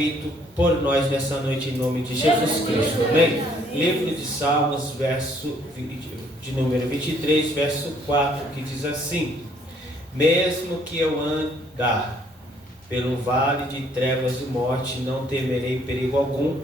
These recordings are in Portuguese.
feito por nós nessa noite em nome de Jesus Cristo, amém? Livro de Salmos, de número 23, verso 4, que diz assim: mesmo que eu andar pelo vale de trevas e morte, não temerei perigo algum,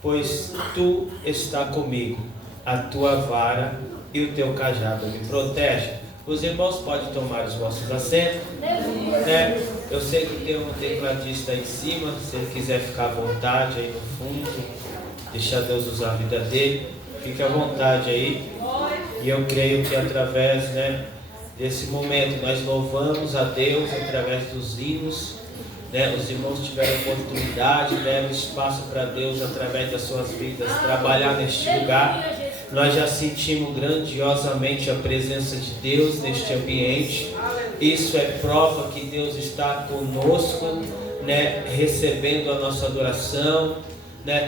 pois tu está comigo, a tua vara e o teu cajado me protegem. Os irmãos podem tomar os vossos assentos, né? Eu sei que tem um tecladista aí em cima, se ele quiser ficar à vontade aí no fundo, deixar Deus usar a vida dele, fique à vontade aí. E eu creio que através, desse momento nós louvamos a Deus através dos hinos, os irmãos tiveram oportunidade, deram espaço para Deus através das suas vidas trabalhar neste lugar. Nós já sentimos grandiosamente a presença de Deus neste ambiente. Isso é prova que Deus está conosco, recebendo a nossa adoração,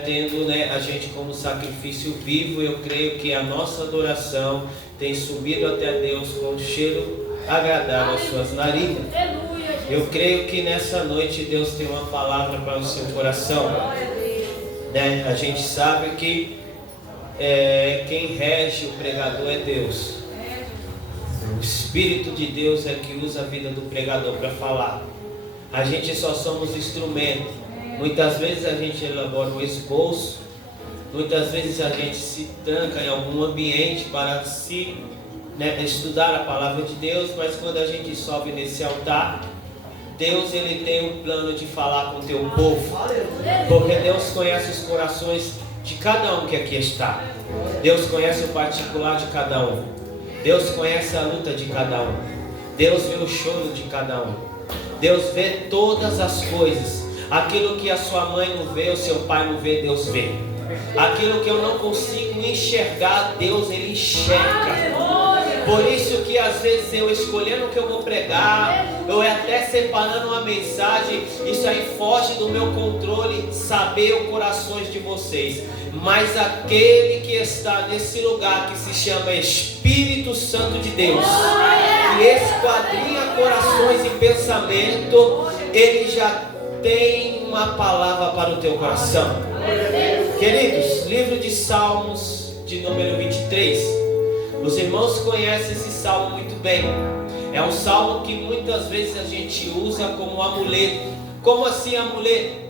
tendo a gente como sacrifício vivo. Eu creio que a nossa adoração tem subido até Deus com um cheiro agradável às suas narinas. Eu creio que nessa noite Deus tem uma palavra para o seu coração. A gente sabe que quem rege o pregador é Deus. O Espírito de Deus é que usa a vida do pregador para falar. A gente só somos instrumento. Muitas vezes a gente elabora um esboço, muitas vezes a gente se tranca em algum ambiente para estudar a palavra de Deus, mas quando a gente sobe nesse altar, Deus ele tem um plano de falar com o teu povo, porque Deus conhece os corações de cada um que aqui está. Deus conhece o particular de cada um. Deus conhece a luta de cada um. Deus vê o choro de cada um. Deus vê todas as coisas. Aquilo que a sua mãe não vê, o seu pai não vê, Deus vê. Aquilo que eu não consigo enxergar, Deus ele enxerga. Por isso que às vezes eu escolhendo o que eu vou pregar, eu até separando uma mensagem, isso aí foge do meu controle, saber os corações de vocês. Mas aquele que está nesse lugar, que se chama Espírito Santo de Deus, que esquadrinha corações e pensamento, ele já tem uma palavra para o teu coração. Queridos, livro de Salmos, de número 23. Os irmãos conhecem esse salmo muito bem. É um salmo que muitas vezes a gente usa como amuleto. Como assim amuleto?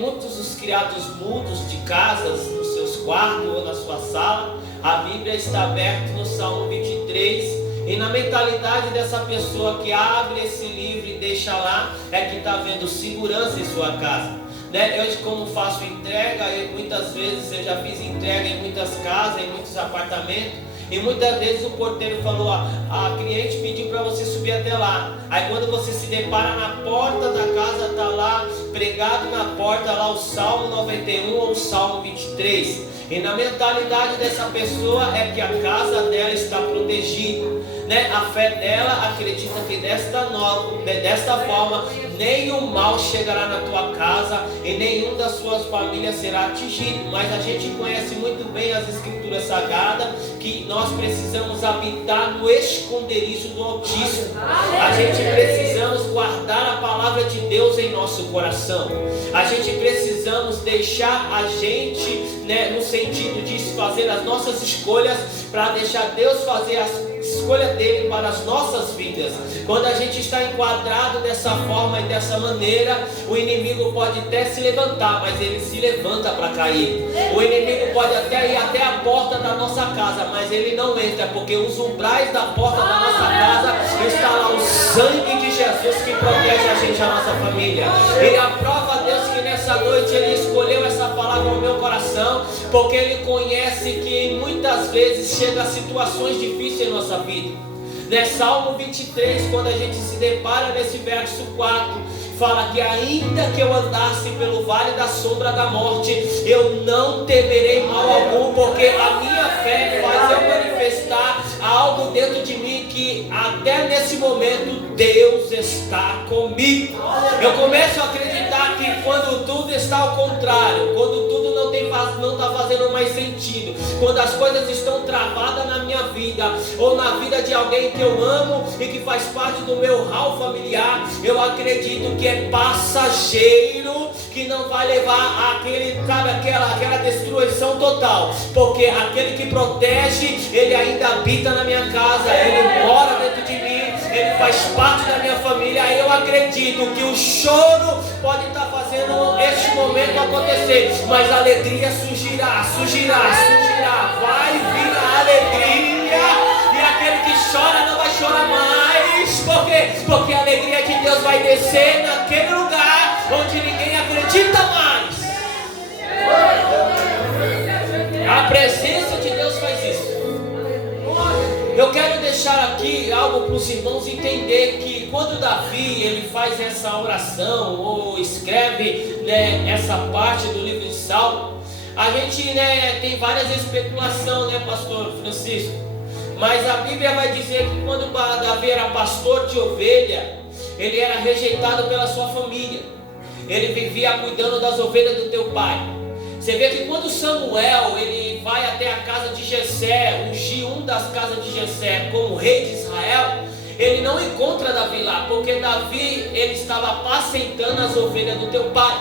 Muitos dos criados mudos de casas, nos seus quartos ou na sua sala, a Bíblia está aberta no Salmo 23. E na mentalidade dessa pessoa que abre esse livro e deixa lá, é que está vendo segurança em sua casa. Eu, como faço entrega, muitas vezes eu já fiz entrega em muitas casas, em muitos apartamentos. E muitas vezes o porteiro falou, a cliente pediu para você subir até lá. Aí quando você se depara na porta da casa, está lá, pregado na porta, lá o Salmo 91 ou o Salmo 23. E na mentalidade dessa pessoa é que a casa dela está protegida. A fé dela acredita que desta forma nenhum mal chegará na tua casa e nenhum das suas famílias será atingido. Mas a gente conhece muito bem as escrituras sagradas, que nós precisamos habitar no esconderijo do Altíssimo. A gente precisamos guardar a palavra de Deus em nosso coração. A gente precisamos deixar a gente, no sentido de fazer as nossas escolhas, para deixar Deus fazer as escolha dele para as nossas vidas. Quando a gente está enquadrado dessa forma e dessa maneira, o inimigo pode até se levantar, mas ele se levanta para cair. O inimigo pode até ir até a porta da nossa casa, mas ele não entra, porque os umbrais da porta da nossa casa está lá o sangue de Jesus que protege a gente, a nossa família. E aprova a Deus que nessa noite ele escolheu essa palavra no meu coração, porque ele conhece que muitas vezes chega a situações difíceis em nossa vida. Salmo 23, quando a gente se depara nesse verso 4, fala que ainda que eu andasse pelo vale da sombra da morte, eu não temerei mal algum, porque a minha fé faz eu manifestar algo dentro de mim, que até nesse momento Deus está comigo. Eu começo a acreditar que quando tudo está ao contrário, quando tudo não tem não estão fazendo mais sentido, quando as coisas estão travadas na minha vida, ou na vida de alguém que eu amo e que faz parte do meu hall familiar, eu acredito que é passageiro, que não vai levar aquela destruição total, porque aquele que protege, ele ainda habita na minha casa, ele mora dentro de mim, ele faz parte da minha família. Aí eu acredito que o choro pode estar fazendo este momento acontecer, mas a alegria surgirá, vai vir a alegria, e aquele que chora não vai chorar mais, porque a alegria de Deus vai descer naquele lugar onde ninguém acredita mais. A presença de Deus faz isso. Eu quero deixar aqui algo para os irmãos entender, que quando Davi ele faz essa oração ou escreve, essa parte do livro de Salmo, a gente tem várias especulações, pastor Francisco? Mas a Bíblia vai dizer que quando Davi era pastor de ovelha, ele era rejeitado pela sua família. Ele vivia cuidando das ovelhas do teu pai. Você vê que quando Samuel ele vai até a casa de Jessé, ungir um das casas de Jessé como rei de Israel, ele não encontra Davi lá, porque Davi ele estava apacentando as ovelhas do teu pai.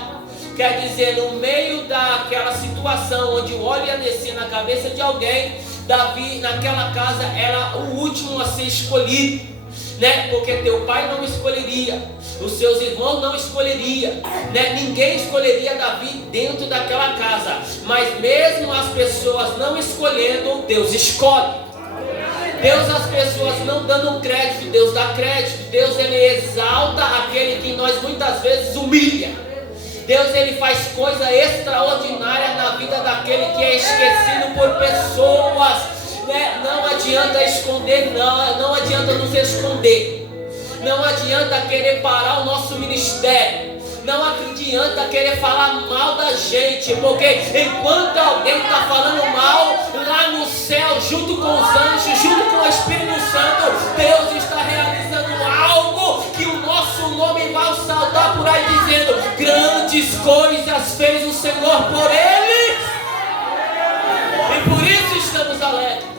Quer dizer, no meio daquela situação onde o óleo ia descer na cabeça de alguém, Davi naquela casa era o último a ser escolhido, porque teu pai não escolheria, os seus irmãos não escolheriam, ninguém escolheria Davi dentro daquela casa, mas mesmo as pessoas não escolhendo, Deus escolhe. Deus, as pessoas não dando crédito, Deus dá crédito. Deus ele exalta aquele que nós muitas vezes humilha. Deus ele faz coisa extraordinária na vida daquele que é esquecido por pessoas. Não adianta esconder, não adianta nos esconder. Não adianta querer parar o nosso ministério. Não adianta querer falar mal da gente, porque enquanto alguém está falando mal, lá no céu, junto com os anjos, junto com o Espírito Santo, Deus está realizando algo que o nosso nome vai saltar por aí dizendo: grandes coisas fez o Senhor por eles. E por isso estamos alegres.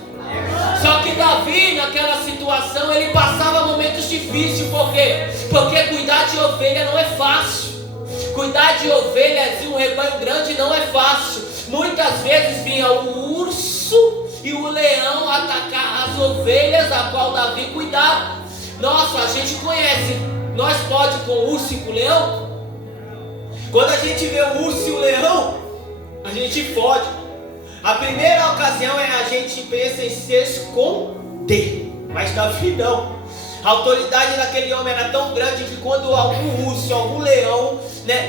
Só que Davi, naquela situação, ele passava momentos difíceis. Por quê? Porque cuidar de ovelha não é fácil. Cuidar de ovelhas e um rebanho grande não é fácil. Muitas vezes vinha o urso e o leão atacar as ovelhas a qual Davi cuidava. Nossa, a gente conhece. Nós pode com o urso e com o leão? Quando a gente vê o urso e o leão, a gente pode. A primeira ocasião é a gente pensa em se esconder, mas Davi não. A autoridade daquele homem era tão grande que quando algum urso, algum leão,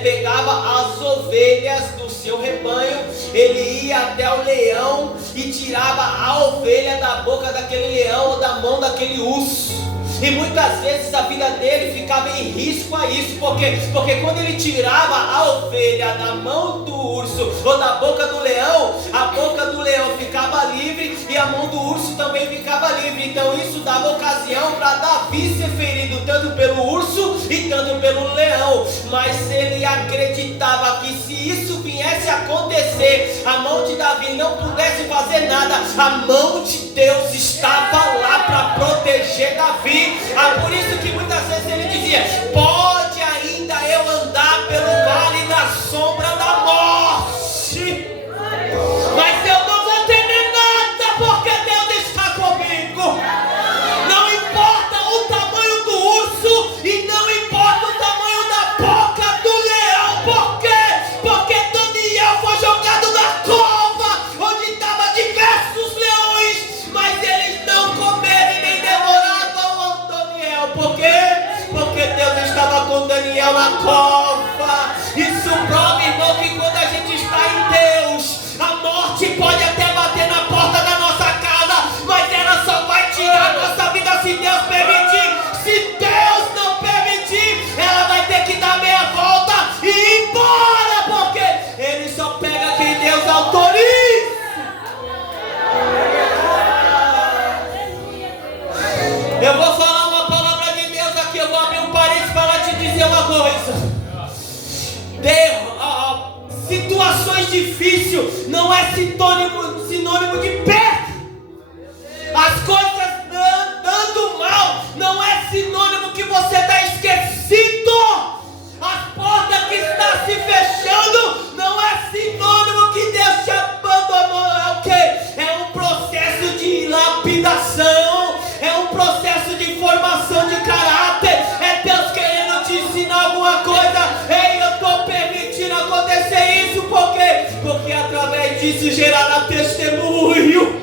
pegava as ovelhas do seu rebanho, ele ia até o leão e tirava a ovelha da boca daquele leão ou da mão daquele urso. E muitas vezes a vida dele ficava em risco a isso, porque quando ele tirava a ovelha da mão do urso ou da boca do leão, a boca do leão ficava livre e a mão do urso também ficava livre. Então isso dava ocasião para Davi ser ferido tanto pelo urso e tanto pelo leão. Mas ele acreditava que se isso viesse a acontecer, a mão de Davi não pudesse fazer nada, a mão de Deus estava lá para proteger Davi. Por isso que muitas vezes ele dizia: pode ainda eu andar pelo vale da sombra da morte, mas eu não vou temer nada, porque Deus está comigo. Não importa o tamanho do urso e não importa o tamanho da boca do leão. Por quê? Porque Daniel foi jogado na cova onde estavam diversos leões, mas eles não comeram e nem devoraram Daniel. Por quê? Porque Deus estava com Daniel na cova. Isso prova, irmão, que quando a gente está em Deus, a morte pode até bater na porta da nossa casa, mas ela só vai tirar a nossa vida se Deus permitir. Se Deus não permitir, ela vai ter que dar meia volta e ir embora, porque Ele só pega quem Deus autoriza. Eu vou falar uma palavra de Deus aqui, eu vou abrir um parênteses para te dizer uma coisa. Situações difíceis difícil não é sinônimo de perto. As coisas dando mal não é sinônimo que você está esquecido. As portas que estão se fechando não é sinônimo que Deus te abandonou. É o quê? É um processo de lapidação, é um processo de formação de caráter. É Deus querendo te ensinar alguma coisa. Ei, eu estou permitindo acontecer isso, por quê? Porque através disso gerará testemunho.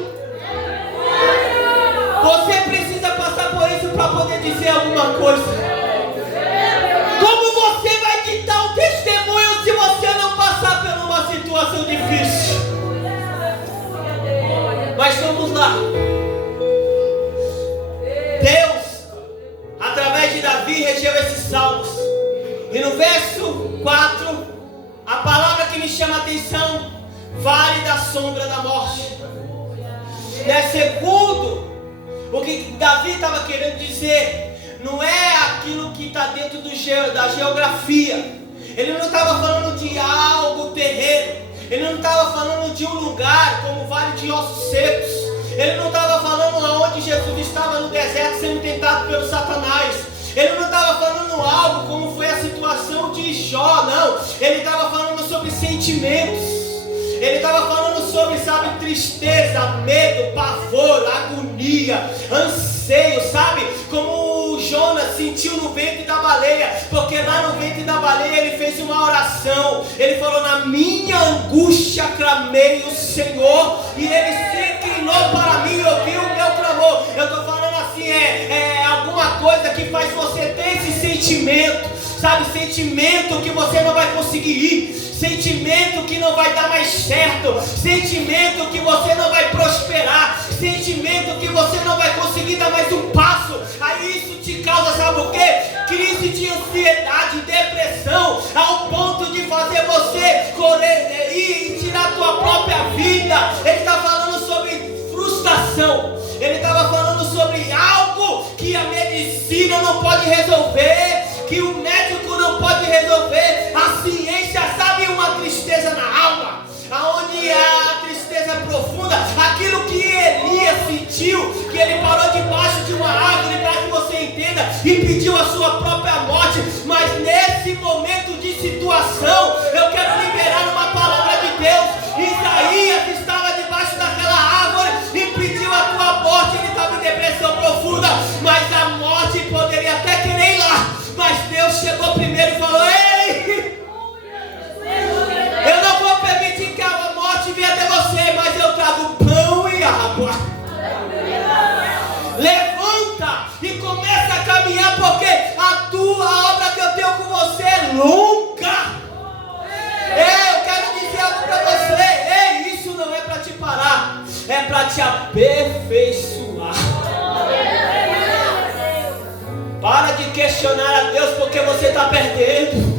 Você precisa passar por isso para poder dizer alguma coisa. Como você vai ditar um testemunho se você não passar por uma situação difícil? Mas vamos lá. Deus, através de Davi, regeu esses salmos. E no verso 4, a palavra que me chama a atenção: vale da sombra da morte. Segundo, o que Davi estava querendo dizer não é aquilo que está dentro da geografia. Ele não estava falando de algo terreno. Ele não estava falando de um lugar como o Vale de Ossos Secos. Ele não estava falando aonde Jesus estava no deserto sendo tentado pelo Satanás. Ele não estava falando algo como foi a situação de Jó, não. Ele estava falando sobre sentimentos. Ele estava falando sobre, sabe, tristeza, medo, pavor, agonia, anseio, sabe? Como o Jonas sentiu no ventre da baleia, porque lá no ventre da baleia ele fez uma oração. Ele falou: na minha angústia clamei o Senhor, e ele se inclinou para mim e ouviu o meu clamor. Eu estou falando assim, é alguma coisa que faz você ter esse sentimento, sabe? Sentimento que você não vai conseguir ir. Sentimento que não vai dar mais certo. Sentimento que você não vai prosperar. Sentimento que você não vai conseguir dar mais um passo. Aí isso te causa, sabe o quê? Crise de ansiedade, depressão, ao ponto de fazer você correr e tirar a tua própria vida. Ele está falando sobre frustração. Ele estava falando sobre algo que a medicina não pode resolver, que o médico não pode resolver. A ciência sabe uma tristeza na alma, aonde a tristeza é profunda. Aquilo que Elias sentiu, que ele parou debaixo de uma árvore, para que você entenda, e pediu a sua própria morte. Mas nesse momento de situação, eu quero liberar uma palavra de Deus. Isaías estava debaixo daquela árvore e pediu a tua morte. Ele estava em depressão profunda, mas a morte poderia até querer ir lá. Mas Deus chegou primeiro e falou: ei, eu não vou permitir que a morte venha até você, mas eu trago pão e água. Levanta e começa a caminhar, porque a obra que eu tenho com você é longa. Eu quero dizer algo para você. Ei, isso não é para te parar, é para te aperfeiçoar. Para de questionar a Deus porque você está perdendo.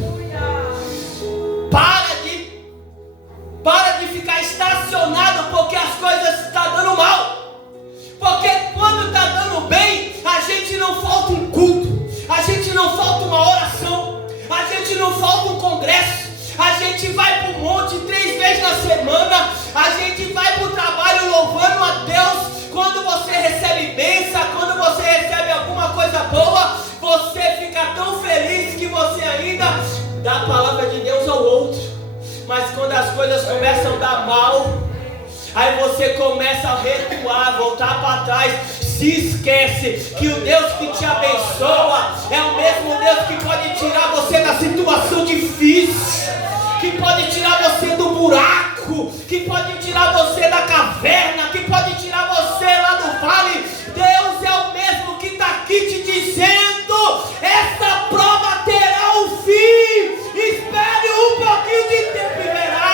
Para de ficar estacionado porque as coisas estão dando mal. Porque quando está dando bem, a gente não falta um culto, a gente não falta uma oração, a gente não falta um congresso. A gente vai para o monte 3 vezes na semana. A gente vai para o trabalho louvando a Deus. Quando você recebe bênção, quando você recebe alguma coisa boa, você fica tão feliz que você ainda dá a palavra de Deus ao outro. Mas quando as coisas começam a dar mal, aí você começa a recuar, voltar para trás. Se esquece que o Deus que te abençoa é o mesmo Deus que pode tirar você da situação difícil, que pode tirar você do buraco, que pode tirar você da caverna, que pode tirar você lá do vale. Deus é o mesmo que está aqui te dizendo: essa prova terá um fim. Espere um pouquinho de tempo e verá.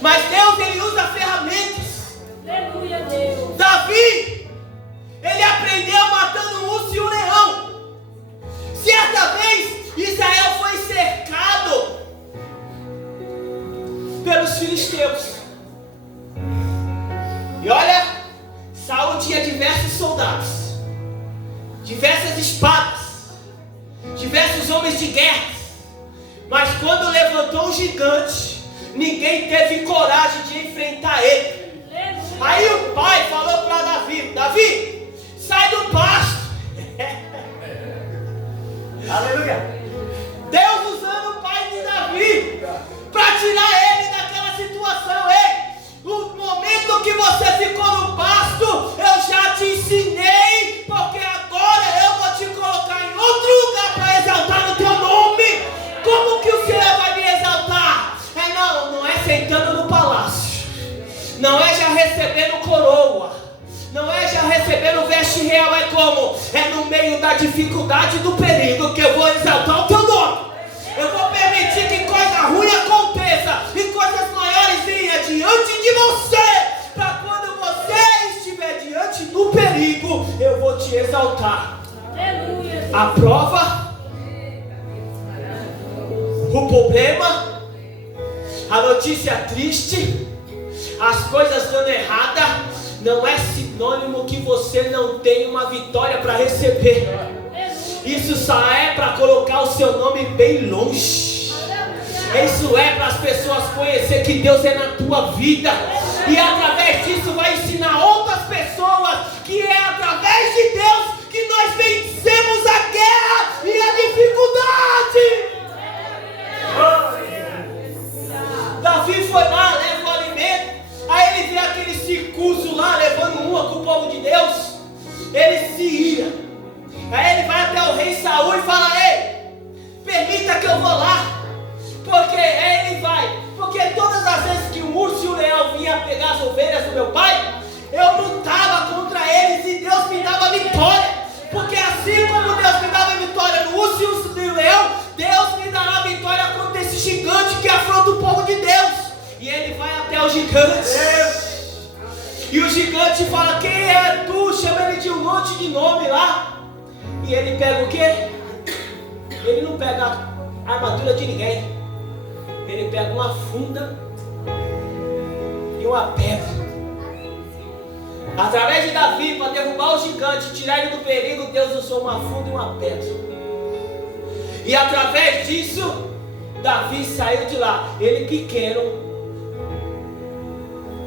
Mas Deus, ele usa ferramentas. Davi, ele aprendeu matando um urso e um leão. soldados, diversas espadas, diversos homens de guerra. Mas quando levantou um gigante, ninguém teve coragem de enfrentar ele. Aí o pai falou para Davi: Davi, sai do pasto. Aleluia. Deus usando o pai de Davi para tirar ele daquela situação. Ei, no momento que você ficou no pasto, eu já te ensinei, porque agora eu vou te colocar em outro lugar para exaltar o teu nome. Como que o Senhor vai me exaltar? Não é sentando no palácio, não é já recebendo coroa, não é já recebendo veste real. É como? É no meio da dificuldade, do perigo, que eu vou exaltar o teu nome. Eu vou permitir que coisa ruim aconteça e coisas maiores venham diante de você, para quando você estiver diante do perigo, eu vou te exaltar. Aleluia. A prova, o problema, a notícia triste, as coisas dando errada, não é sinônimo que você não tem uma vitória para receber. Isso só é para colocar o seu nome bem longe. Isso é para as pessoas conhecer que Deus é na tua vida, e através disso vai ensinar outras pessoas que é através de Deus que nós vencemos a guerra e a dificuldade. Davi foi lá, leva o alimento. Aí ele vê aquele circuito lá levando uma com o povo de Deus. Ele se ira. Aí ele vai até o rei Saul e fala: ei, permita que eu vou lá. Porque aí ele vai. Porque todas as vezes que o urso e o leão vinham pegar as ovelhas do meu pai, eu lutava contra eles e Deus me dava vitória. Porque assim como Deus me dava vitória no urso e o leão, Deus me dará vitória contra esse gigante que afronta o povo de Deus. E ele vai até o gigante. E o gigante fala: quem é tu? Chama ele de um monte de nome lá. E ele pega o quê? Ele não pega a armadura de ninguém. Ele pega uma funda e uma pedra. Através de Davi, para derrubar o gigante, tirar ele do perigo, Deus usou uma funda e uma pedra. E através disso, Davi saiu de lá. Ele pequeno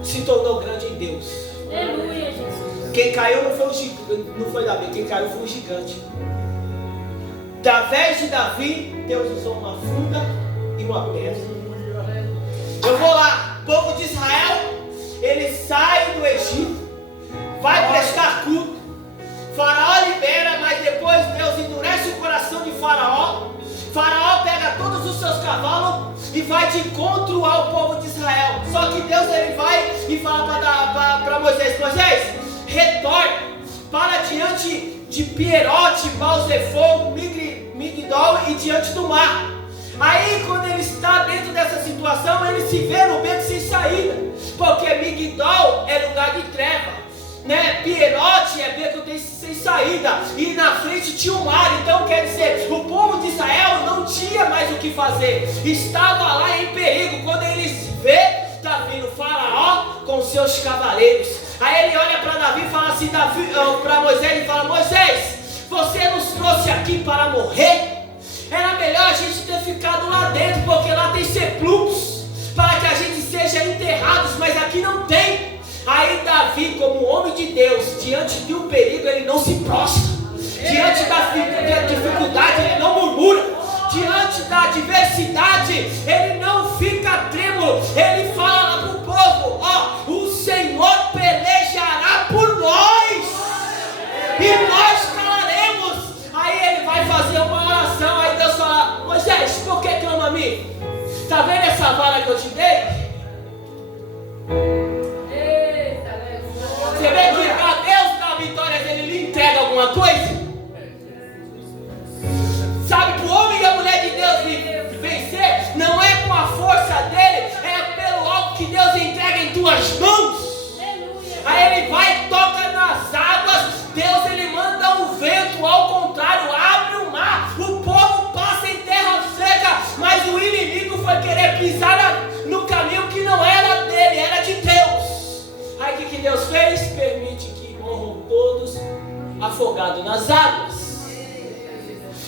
se tornou grande em Deus. Aleluia, Jesus. Quem caiu não foi Davi, quem caiu foi o gigante. Através de Davi, Deus usou uma funda e uma pedra. Eu vou lá, o povo de Israel, ele sai do Egito, vai prestar culto. Faraó libera, mas depois Deus endurece o coração de Faraó. Faraó pega todos os seus cavalos e vai de encontro ao povo de Israel. Só que Deus ele vai e fala para Moisés: Moisés, retorne para diante de Pierote, Baal-Zephon, Migdol e diante do mar. Aí quando ele está dentro dessa situação, ele se vê no beco sem saída, porque Migdol é lugar de treva, né? Pierote é beco sem saída, e na frente tinha o mar. Então quer dizer, o povo de Israel não tinha mais o que fazer, estava lá em perigo. Quando eles vê, está vindo Faraó com seus cavaleiros. Aí ele olha para Davi e fala assim, para Moisés, e fala: Moisés, você nos trouxe aqui para morrer? Era melhor a gente ter ficado lá dentro, porque lá tem sepulcros para que a gente seja enterrados, mas aqui não tem. Aí Davi, como homem de Deus, diante de um perigo ele não se prostra, diante da dificuldade ele não murmura, diante da adversidade ele não fica trêmulo. Ele fala lá para o povo: ó, o Senhor pelejará por nós e nós calaremos. Aí ele vai fazer uma oração. Aí Deus fala: Moisés, por que clama a mim? Está vendo essa vara que eu te dei? Você vê que para Deus dar vitórias ele lhe entrega alguma coisa? Sabe, para o homem e a mulher de Deus vencer, não é com a força dele, é pelo algo que Deus entrega em tuas mãos. Aí ele vai e toca nas águas. Deus ele manda afogado nas águas.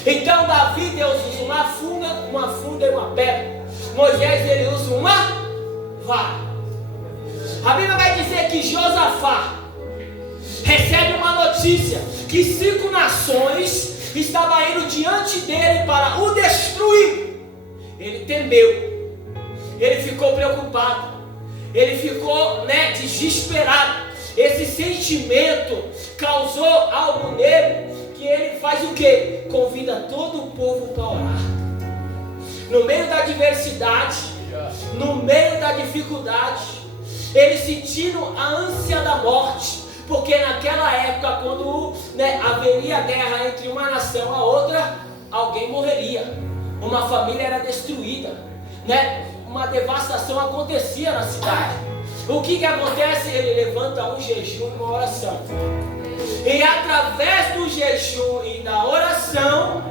Então Davi, Deus usa uma funda e uma pedra. Moisés, ele usa uma vara. A Bíblia vai dizer que Josafá recebe uma notícia que 5 nações estavam indo diante dele para o destruir. Ele temeu, ele ficou preocupado, ele ficou desesperado. Esse sentimento causou algo nele, que ele faz o quê? Convida todo o povo para orar. No meio da adversidade, no meio da dificuldade, ele sentindo a ânsia da morte, porque naquela época, quando haveria guerra entre uma nação e a outra, alguém morreria, uma família era destruída, uma devastação acontecia na cidade. O que acontece? Ele levanta um jejum e uma oração. E através do jejum e da oração,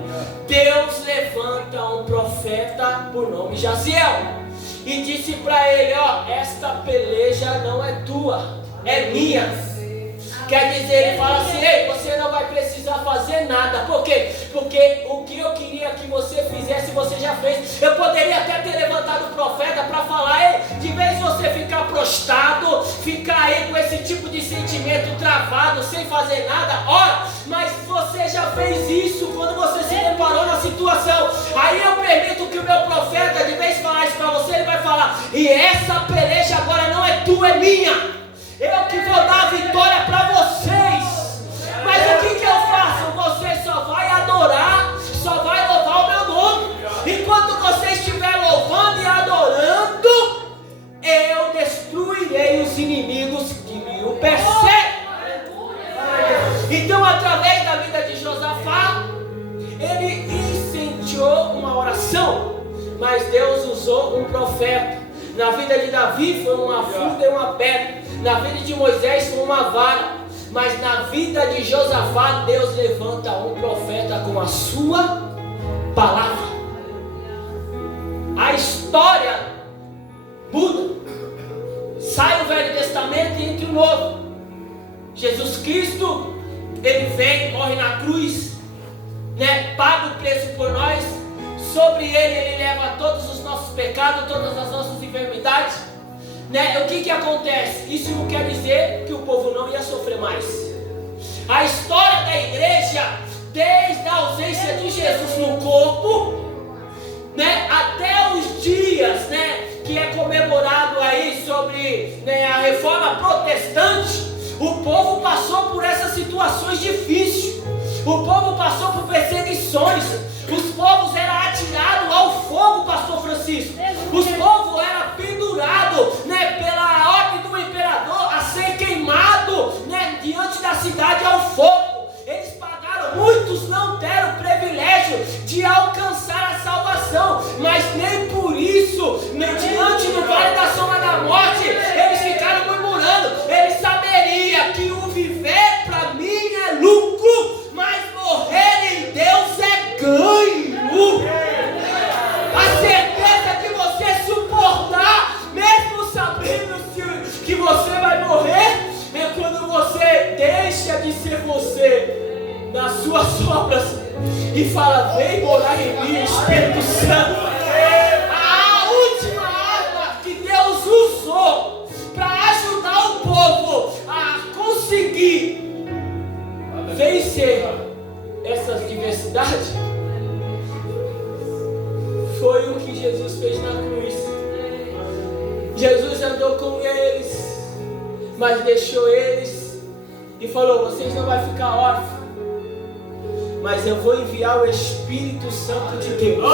Deus levanta um profeta por nome Jaziel. E disse para ele, esta peleja não é tua, é minha. Quer dizer, ele fala assim, ei, você não vai precisar fazer nada. Por quê? Porque o que eu queria que você fizesse, você já fez. Eu poderia até ter levantado o profeta para falar, ei, de vez de você ficar prostrado, ficar aí com esse tipo de sentimento travado, sem fazer nada, ora, mas você já fez isso quando você se deparou na situação. Aí eu permito que o meu profeta, de vez de falar isso para você, ele vai falar, e essa peleja agora não é tua, é minha. Eu que vou dar a vitória para vocês. Mas o que eu faço? Você só vai adorar, só vai louvar o meu nome. Enquanto você estiver louvando e adorando, eu destruirei os inimigos que me perseguem. Então, através da vida de Josafá, ele incendiou uma oração, mas Deus usou um profeta. Na vida de Davi foi uma funda e uma pedra. Na vida de Moisés foi uma vara. Mas na vida de Josafá, Deus levanta um profeta com a sua palavra. A história muda. Sai o Velho Testamento e entra o Novo. Jesus Cristo, ele vem, morre na cruz, paga o preço por nós. Sobre ele leva todos os nossos pecados, todas as nossas enfermidades. O que acontece? Isso não quer dizer que o povo não ia sofrer mais. A história da igreja, desde a ausência de Jesus no corpo, até os dias, que é comemorado aí sobre a reforma protestante, o povo passou por essas situações difíceis. O povo passou por perseguições. Os povos eram atirados ao fogo, pastor Francisco. Os povos eram pendurados, pela ordem do imperador, a ser queimado, diante da cidade ao fogo. Eles pagaram, muitos não deram o privilégio de alcançar a salvação, mas nem por isso, diante do vale da sombra da morte, eles ficaram murmurando. Eles saberiam que o viver para mim é lucro, mas morrer em Deus é ganho. A certeza que você suportar, mesmo sabendo que você vai morrer, é quando você deixa de ser você nas suas obras e fala, vem morar em mim, Espírito Santo. A última arma que Deus usou para ajudar o povo a conseguir vencer essas diversidades foi o que Jesus fez na cruz. Jesus andou com eles, mas deixou eles e falou, vocês não vão ficar órfãos, mas eu vou enviar o Espírito Santo de Deus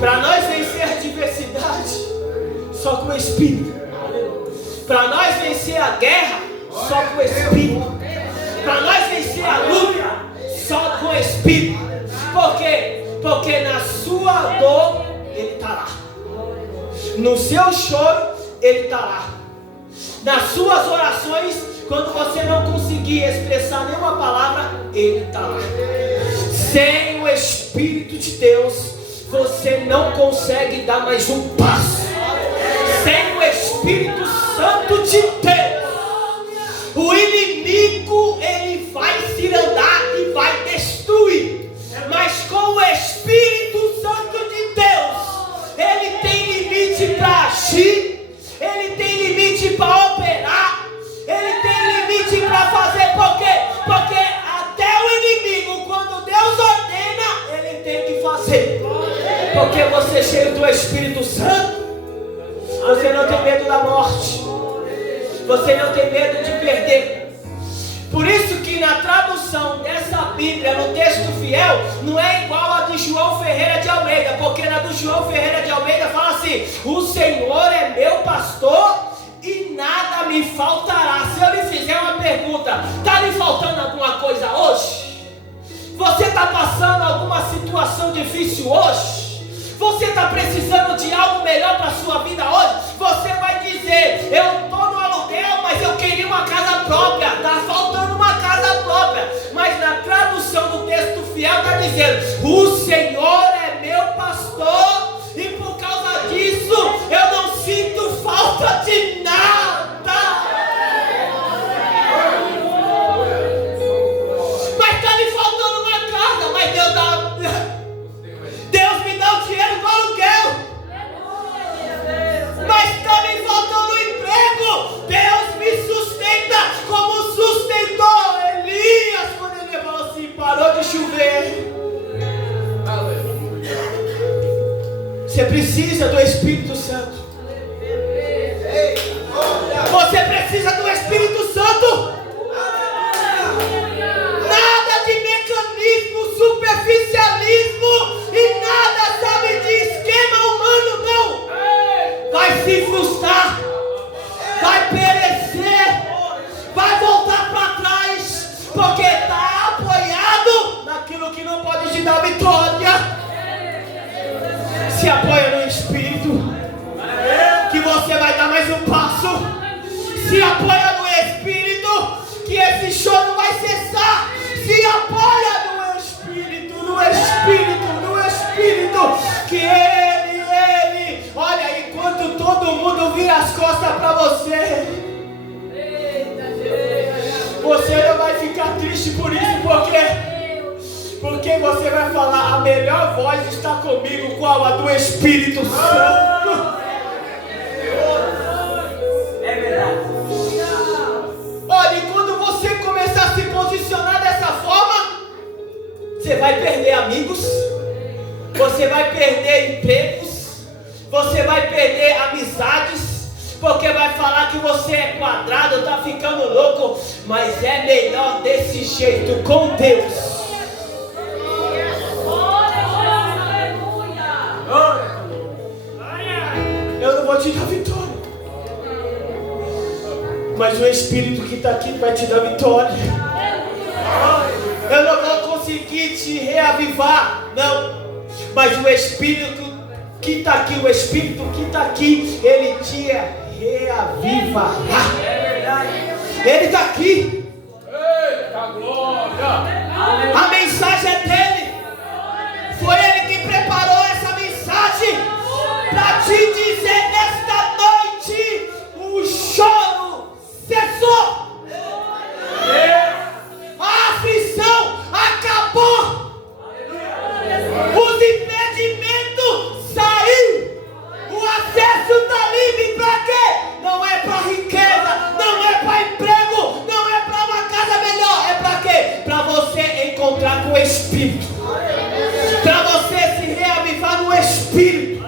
para nós vencer a diversidade só com o Espírito, para nós vencer a guerra só com o Espírito, para nós vencer a luta só com o Espírito. Por quê? Porque na sua dor Ele está lá, no seu choro Ele está lá, nas suas orações, quando você não conseguir expressar nenhuma palavra, Ele está lá. Sem o Espírito de Deus, você não consegue dar mais um passo. Sem o Espírito Santo de Deus, o inimigo, ele você. Porque você é cheio do Espírito Santo. Você não tem medo da morte. Você não tem medo de perder. Por isso que na tradução dessa Bíblia, no texto fiel, não é igual a de João Ferreira de Almeida. Porque na do João Ferreira de Almeida fala assim: o Senhor é meu pastor e nada me faltará. Se eu lhe fizer uma pergunta, está lhe faltando alguma coisa hoje? Você está passando alguma situação difícil hoje? Você está precisando de algo melhor para a sua vida hoje? Você vai dizer: eu estou no aluguel, mas eu queria uma casa própria. Está faltando uma casa própria. Mas na tradução do texto fiel está dizendo: o Senhor é meu pastor e por causa disso eu não sinto falta de nada. Mas está lhe faltando uma casa, mas Deus me dá o dinheiro do aluguel. Mas está me faltando um emprego. Deus me sustenta como sustentou Elias quando ele falou assim: parou de chover. Você precisa do Espírito Santo. Você precisa do Espírito Santo. Nada de mecanismo, superficialismo e nada, sabe, de esquema humano, não. Vai se frustrar, vai perecer, vai voltar para trás, porque está apoiado naquilo que não pode te dar vitória. Se apoia no Espírito, que você vai dar mais um passo. Se apoia no Espírito, que esse choro vai cessar. Se apoia no Espírito, no Espírito, no Espírito, que Ele, olha, enquanto todo mundo vira as costas para você, você não vai ficar triste por isso, porque você vai falar: a melhor voz está comigo. Qual? A do Espírito Santo. É verdade. Olha, e quando você começar a se posicionar dessa forma, você vai perder amigos, você vai perder empregos, você vai perder amizades, porque vai falar que você é quadrado, tá ficando louco, mas é melhor desse jeito, com Deus. Eu não vou te dar vitória, mas o Espírito que está aqui vai te dar vitória. Eu não vou conseguir te reavivar, não, mas o Espírito que está aqui, o Espírito que está aqui, ele te reavivará. Ele está aqui. Eita glória! A mensagem é dele. Foi ele que preparou essa mensagem para te dizer nesta noite: o choro cessou. A aflição acabou. Os impedimentos saíram. O acesso está livre para quê? Não é para riqueza, não é para emprego, não é para uma casa melhor. É para quê? Para você encontrar com o Espírito, para você se reavivar no Espírito,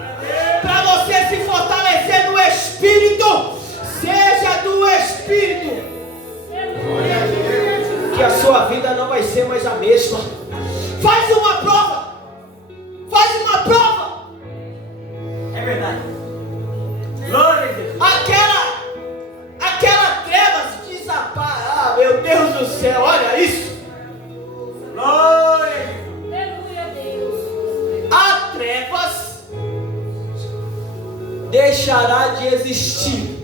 para você se fortalecer no Espírito. Seja do Espírito, que a sua vida não vai ser mais a mesma. Faz uma prova. Faz uma prova. É verdade. Glória a Deus. Aquela treva se desapara. Ah, meu Deus do céu, olha isso. Glória a Deus. A trevas deixará de existir.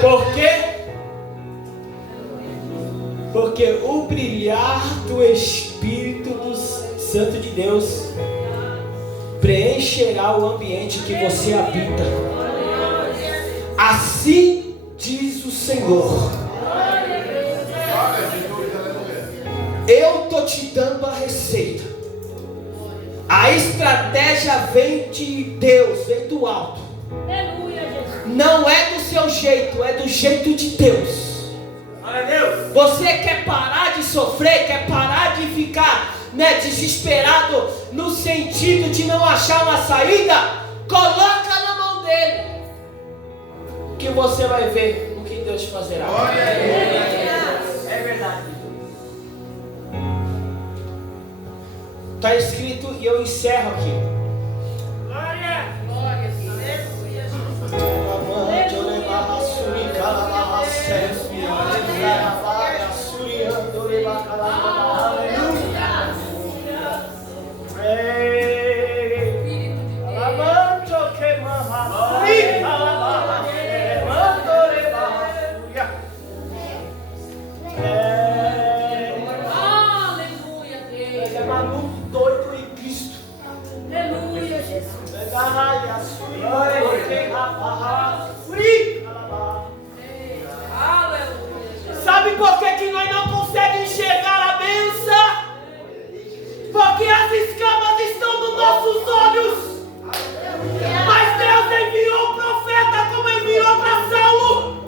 Por quê? Porque o brilhar do Espírito Santo de Deus preencherá o ambiente que você habita. Assim diz o Senhor: eu estou te dando a receita. A estratégia vem de Deus, vem do alto. Não é do seu jeito, é do jeito de Deus. Você quer parar de sofrer, quer parar de ficar né, desesperado no sentido de não achar uma saída, coloca na mão dele, que você vai ver o que Deus fazerá. É verdade. Está escrito e eu encerro aqui. Sabe por que nós não conseguimos enxergar a bênção? Porque as escamas estão nos nossos olhos. Mas Deus enviou o profeta como enviou para Saulo.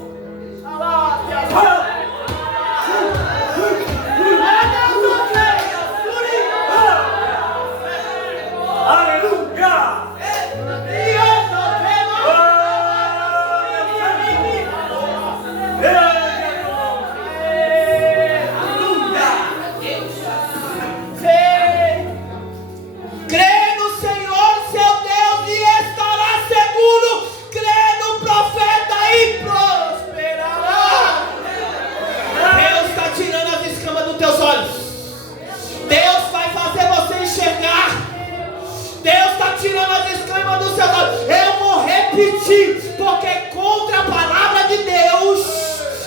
Aleluia! Porque contra a palavra de Deus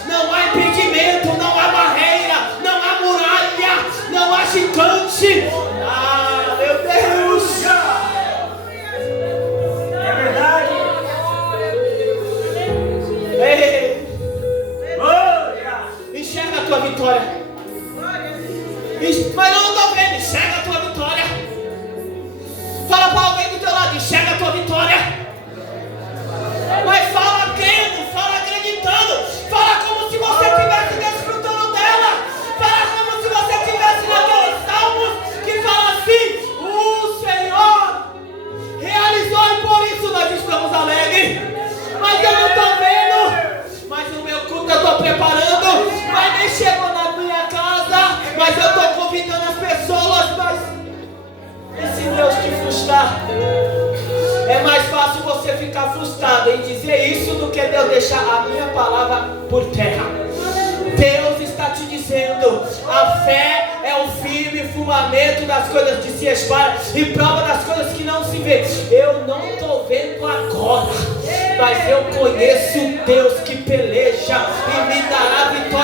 não há impedimento, não há barreira, não há muralha, não há gigante. Ah, meu Deus! É verdade. Ei. Enxerga a tua vitória. Mas eu não estou vendo. Enxerga a tua vitória. Fala para alguém do teu lado. Enxerga a tua vitória. Mas fala crendo, fala acreditando, fala como se você estivesse desfrutando dela, fala como se você estivesse naqueles salmos que fala assim: o Senhor realizou e por isso nós estamos alegres. Mas eu não estou vendo, mas no meu culto eu estou preparando, mas nem chegou na minha casa, mas eu estou convidando as pessoas, mas e se Deus te frustrar? É mais fácil você ficar frustrado em dizer isso do que Deus deixar a minha palavra por terra. Deus está te dizendo: a fé é o firme fundamento das coisas que se espalham e prova das coisas que não se vê. Eu não estou vendo agora, mas eu conheço Deus que peleja e me dará vitória.